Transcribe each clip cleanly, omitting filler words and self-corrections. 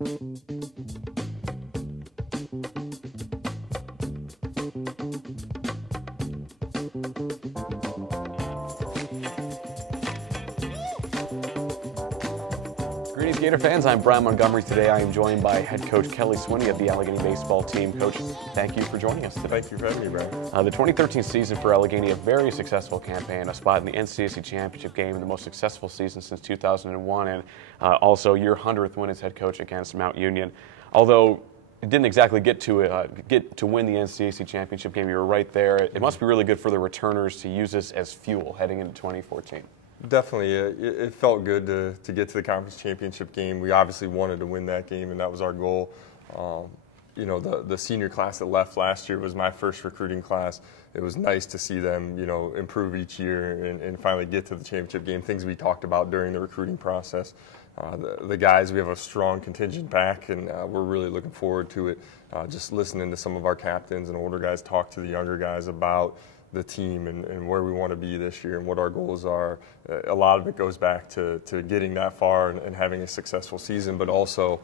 Greetings, Gator fans. I'm Bryan Montgomery. Today I am joined by head coach Kelly Swiney of the Allegheny baseball team. Coach, thank you for joining us today. Thank you for having me, Bryan. The 2013 season for Allegheny, a very successful campaign, a spot in the NCAC championship game, the most successful season since 2001, and also your 100th win as head coach against Mount Union. Although it didn't exactly get to win the NCAC championship game, you were right there. It must be really good for the returners to use this as fuel heading into 2014. Definitely. It felt good to get to the conference championship game. We obviously wanted to win that game, and that was our goal. You know, the senior class that left last year was my first recruiting class. It was nice to see them, you know, improve each year and finally get to the championship game, things we talked about during the recruiting process. The guys, we have a strong contingent back, and we're really looking forward to it. Just listening to some of our captains and older guys talk to the younger guys about the team and where we want to be this year and what our goals are. A lot of it goes back to getting that far and having a successful season, but also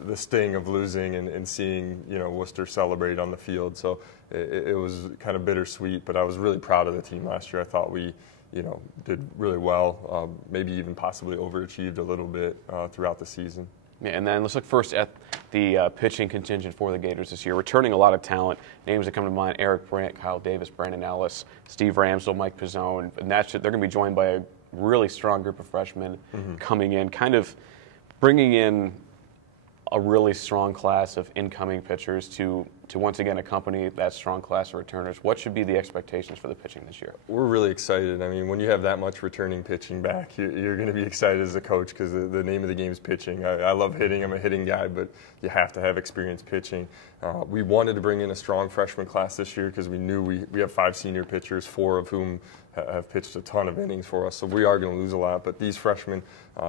the sting of losing and seeing, you know, Worcester celebrate on the field. So it was kind of bittersweet, but I was really proud of the team last year. I thought we, you know, did really well, maybe even possibly overachieved a little bit throughout the season. Yeah, and then let's look first at the pitching contingent for the Gators this year. Returning a lot of talent. Names that come to mind: Eric Brandt, Kyle Davis, Brandon Ellis, Steve Ramsdell, Mike Pizzone. And they're going to be joined by a really strong group of freshmen coming in, kind of bringing in a really strong class of incoming pitchers to once again accompany that strong class of returners. What should be the expectations for the pitching this year? We're really excited. I mean, when you have that much returning pitching back, you're going to be excited as a coach because the name of the game is pitching. I love hitting. I'm a hitting guy, but you have to have experience pitching. We wanted to bring in a strong freshman class this year because we knew we have 5 senior pitchers, 4 of whom have pitched a ton of innings for us, so we are going to lose a lot. But these freshmen,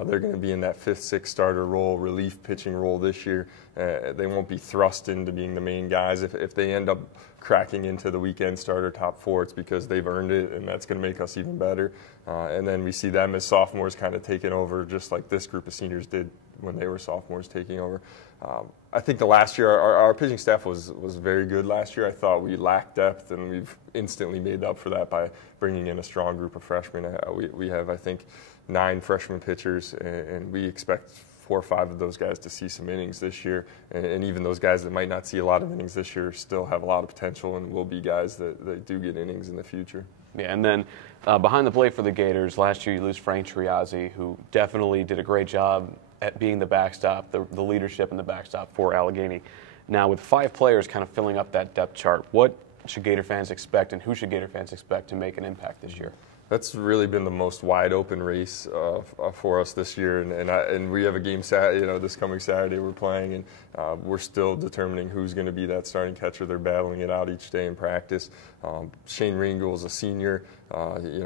they're going to be in that 5th, 6th starter role, relief pitching role this year. They won't be thrust into being the main guys. If they end up cracking into the weekend starter top 4, it's because they've earned it, and that's going to make us even better. And then we see them as sophomores kind of taking over, just like this group of seniors did when they were sophomores taking over. I think the last year, our pitching staff was very good last year. I thought we lacked depth, and we've instantly made up for that by bringing in a strong group of freshmen. We have, I think, 9 freshman pitchers, and we expect 4 or 5 of those guys to see some innings this year. And even those guys that might not see a lot of innings this year still have a lot of potential and will be guys that do get innings in the future. Yeah, and then behind the plate for the Gators, last year you lose Frank Triazzi, who definitely did a great job at being the backstop, the leadership and the backstop for Allegheny. Now, with 5 players kind of filling up that depth chart, what should Gator fans expect, and who should Gator fans expect to make an impact this year? That's really been the most wide open race for us this year, and we have a game this coming Saturday we're playing, and we're still determining who's going to be that starting catcher. They're battling it out each day in practice. Shane Ringel is a senior.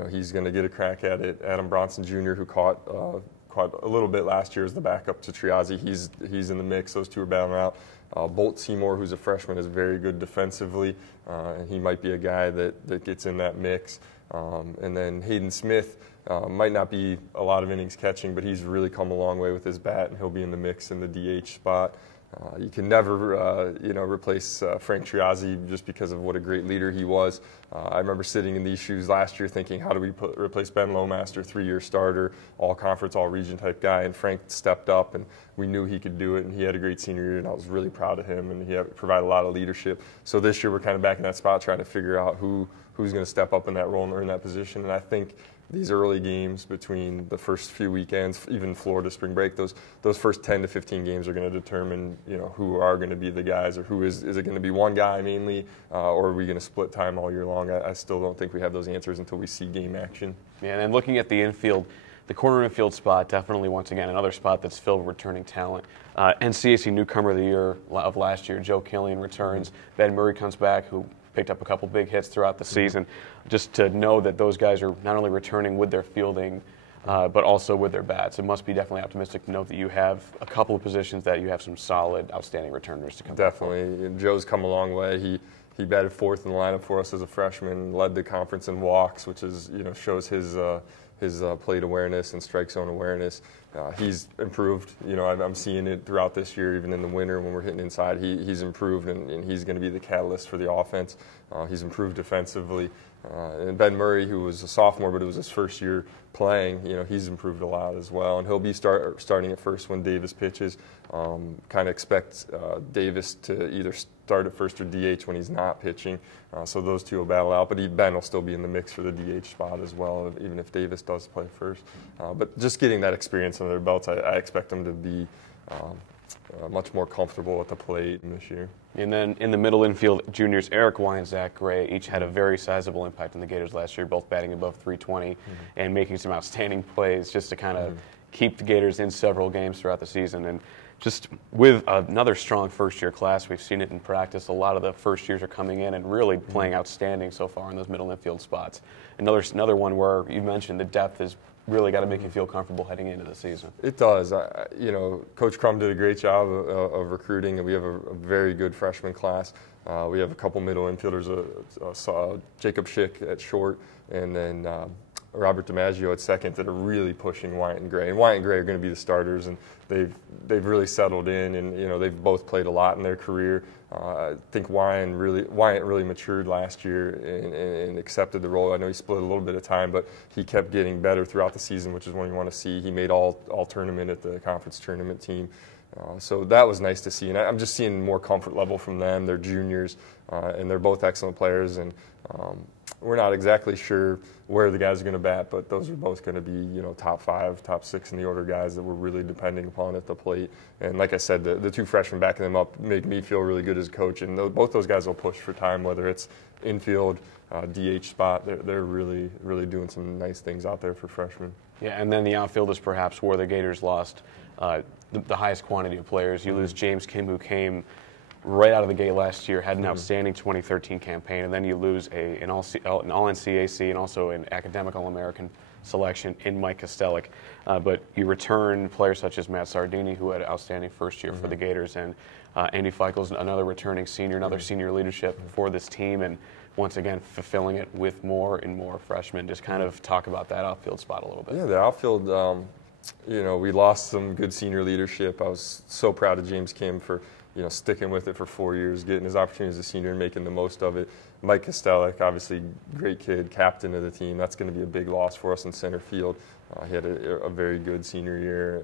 He's going to get a crack at it. Adam Bronson Jr., who caught a little bit last year as the backup to Triazzi, he's in the mix. Those 2 are battling out. Bolt Seymour, who's a freshman, is very good defensively, and he might be a guy that gets in that mix. And then Hayden Smith might not be a lot of innings catching, but he's really come a long way with his bat, and he'll be in the mix in the DH spot. You can never, replace Frank Triazzi just because of what a great leader he was. I remember sitting in these shoes last year thinking, how do we replace Ben Lowmaster, 3-year starter, all-conference, all-region type guy, and Frank stepped up, and we knew he could do it, and he had a great senior year, and I was really proud of him, and he provided a lot of leadership. So this year we're kind of back in that spot trying to figure out who's going to step up in that role and earn that position, and I think these early games between the first few weekends, even Florida spring break, those first 10 to 15 games are going to determine, who are going to be the guys, or who is it going to be one guy mainly, or are we going to split time all year long? I still don't think we have those answers until we see game action. Yeah, and then looking at the infield, the corner infield spot, definitely once again another spot that's filled with returning talent. NCAC newcomer of the year of last year, Joe Killian returns. Ben Murray comes back, who picked up a couple big hits throughout the season. Just to know that those guys are not only returning with their fielding, but also with their bats. It must be definitely optimistic to know that you have a couple of positions that you have some solid, outstanding returners to come. Definitely. And Joe's come a long way. He batted 4th in the lineup for us as a freshman, led the conference in walks, which is shows his his plate awareness and strike zone awareness. He's improved. You know, I'm seeing it throughout this year, even in the winter when we're hitting inside. He's improved, and he's going to be the catalyst for the offense. He's improved defensively. And Ben Murray, who was a sophomore, but it was his first year playing, you know, he's improved a lot as well. And he'll be starting at first when Davis pitches. Kind of expect Davis to either start at first or DH when he's not pitching. So those two will battle out. But Ben will still be in the mix for the DH spot as well, even if Davis does play first. But just getting that experience under their belts, I expect them to be much more comfortable at the plate this year. And then in the middle infield, juniors Eric Wine and Zach Gray each had a very sizable impact on the Gators last year, both batting above 320 and making some outstanding plays just to kind of keep the Gators in several games throughout the season. And just with another strong first-year class, we've seen it in practice. A lot of the first years are coming in and really playing outstanding so far in those middle infield spots. Another one where you mentioned the depth is really got to make you feel comfortable heading into the season. It does. You know, Coach Crum did a great job of recruiting, and we have a very good freshman class. We have a couple middle infielders, Jacob Schick at short, and then Robert DiMaggio at second that are really pushing Wyatt and Gray. And Wyatt and Gray are going to be the starters, and they've really settled in, and you know they've both played a lot in their career. I think Wyatt really matured last year and accepted the role. I know he split a little bit of time, but he kept getting better throughout the season, which is what you want to see. He made all tournament at the conference tournament team. So that was nice to see, and I'm just seeing more comfort level from them. They're juniors, and they're both excellent players, and we're not exactly sure where the guys are going to bat, but those are both going to be, you know, top 5, top 6 in the order guys that we're really depending upon at the plate. And like I said, the two freshmen backing them up make me feel really good as a coach, and both those guys will push for time, whether it's infield, DH spot. They're really, really doing some nice things out there for freshmen. Yeah, and then the outfield is perhaps where the Gators lost the highest quantity of players. You lose James Kim, who came right out of the gate last year, had an outstanding 2013 campaign, and then you lose an All-NCAC and also an academic All-American selection in Mike Kostelic. But you return players such as Matt Sardini, who had an outstanding first year for the Gators, and Andy Feichels, another returning senior, another senior leadership for this team, and once again fulfilling it with more and more freshmen. Just kind of talk about that outfield spot a little bit. Yeah, the outfield, you know, we lost some good senior leadership. I was so proud of James Kim for, you know, sticking with it for 4 years, getting his opportunity as a senior and making the most of it. Mike Kostelic, obviously great kid, captain of the team. That's going to be a big loss for us in center field. He had a very good senior year.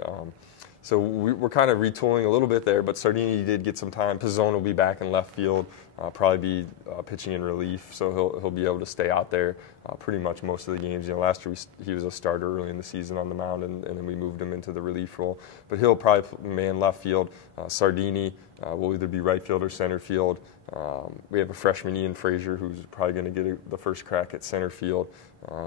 So we're kind of retooling a little bit there, but Sardini did get some time. Pizzone will be back in left field, probably be pitching in relief, so he'll be able to stay out there pretty much most of the games. You know, last year he was a starter early in the season on the mound, and then we moved him into the relief role. But he'll probably man left field. Sardini will either be right field or center field. We have a freshman, Ian Frazier, who's probably going to get the first crack at center field.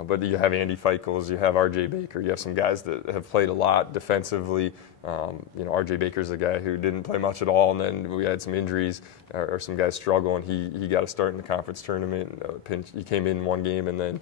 But you have Andy Feichels, you have R.J. Baker, you have some guys that have played a lot defensively. You know, R.J. Baker's a guy who didn't play much at all, and then we had some injuries or some guys struggle, and he got to start in the conference tournament. He came in one game and then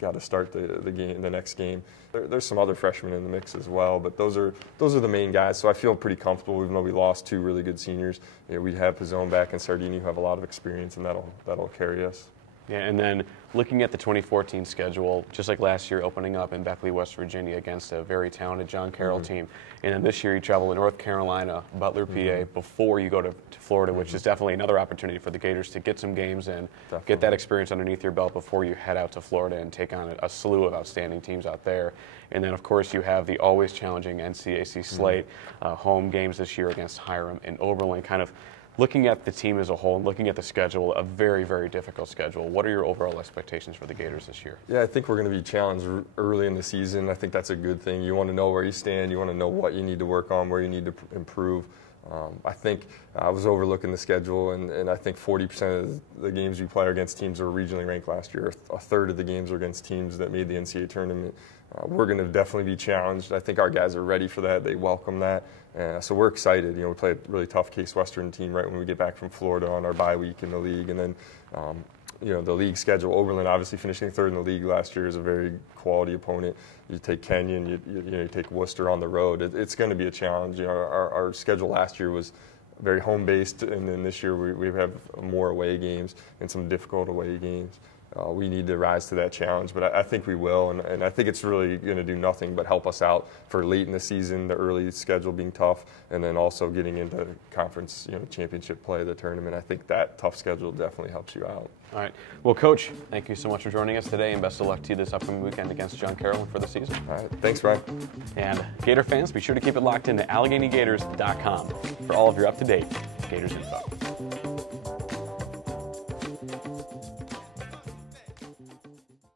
got to start the next game. There's some other freshmen in the mix as well, but those are the main guys. So I feel pretty comfortable, even though we lost 2 really good seniors. You know, we have Pizzone back and Sardini, who have a lot of experience, and that'll carry us. Yeah, and then looking at the 2014 schedule, just like last year, opening up in Beckley, West Virginia against a very talented John Carroll team. And then this year you travel to North Carolina, Butler, PA, before you go to Florida, which is definitely another opportunity for the Gators to get some games in, get that experience underneath your belt before you head out to Florida and take on a slew of outstanding teams out there. And then, of course, you have the always challenging NCAC slate, home games this year against Hiram and Oberlin. Kind of looking at the team as a whole and looking at the schedule, a very, very difficult schedule. What are your overall expectations for the Gators this year? Yeah, I think we're going to be challenged early in the season. I think that's a good thing. You want to know where you stand. You want to know what you need to work on, where you need to improve. I think I was overlooking the schedule, and I think 40% of the games we play are against teams that were regionally ranked last year. A third of the games are against teams that made the NCAA tournament. We're going to definitely be challenged. I think our guys are ready for that. They welcome that. So we're excited. You know, we play a really tough Case Western team right when we get back from Florida on our bye week in the league. And then, you know, the league schedule, Oberlin obviously finishing 3rd in the league last year is a very quality opponent. You take Kenyon, you take Worcester on the road. It's going to be a challenge. You know, our schedule last year was very home-based, and then this year we have more away games and some difficult away games. we need to rise to that challenge. But I think we will, and I think it's really going to do nothing but help us out for late in the season, the early schedule being tough, and then also getting into conference, championship play, the tournament. I think that tough schedule definitely helps you out. All right. Well, Coach, thank you so much for joining us today, and best of luck to you this upcoming weekend against John Carroll for the season. All right. Thanks, Bryan. And Gator fans, be sure to keep it locked into AlleghenyGators.com for all of your up-to-date Gators info.